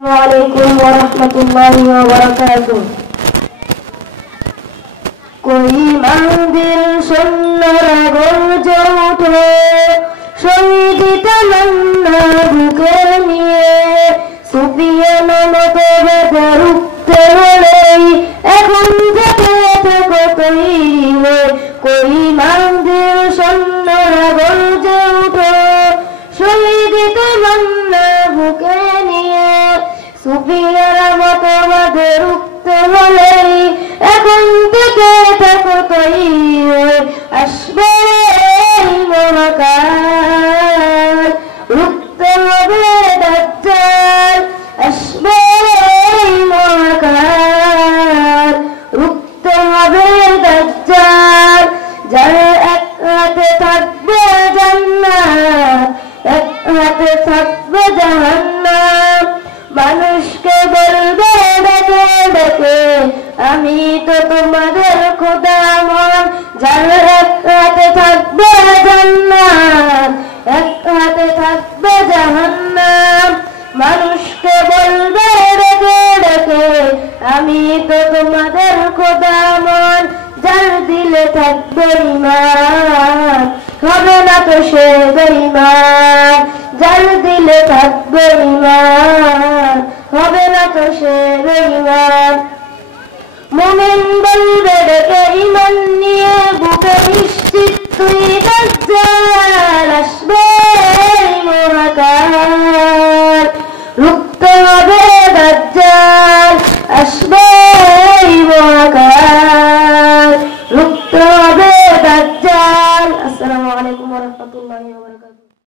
वालेकुम वरहमतुल्लाहि वबरकातुह। कोई मंदिर सुन्नर गरजे उठे शहीद तमन्ना बुके निये সুফিয়ান মতে বেঁধে রুখতে হলেই এখন থেকে থেকো তৈরি হয়ে কোই মন্দির সুন্নর গরজে উঠে শহীদ তমন্না বুকে নিয়ে সুফিয়ান মতে বেঁধে রুখতে হলেই এখন থেকে থেকো তৈরি হয়ে আসবে মহাকাল রুখতে হবে দাজ্জাল আসবে মহাকাল রুখতে হবে দাজ্জাল যার এক হাতে থাকবে জান্নাত এক হাতে থাকবে জাহান্নাম মানুষকে বলবে ডেকে ডেকে আমি তো তোমাদের খোদা মন যার এক হাতে থাকবে জান্নাত এক হাতে থাকবে জাহান্নাম মানুষকে বলবে ডেকে ডেকে আমি তো তোমাদের খোদা মন যার দিলে থাকবে ঈমান হবে না তো সে বেঈমান যার দিলে থাকবে ঈমান হবে না তো সে বেঈমান মুমিন বলবে ডেকে ঈমান নিয়ে বুকে নিশ্চিত তুই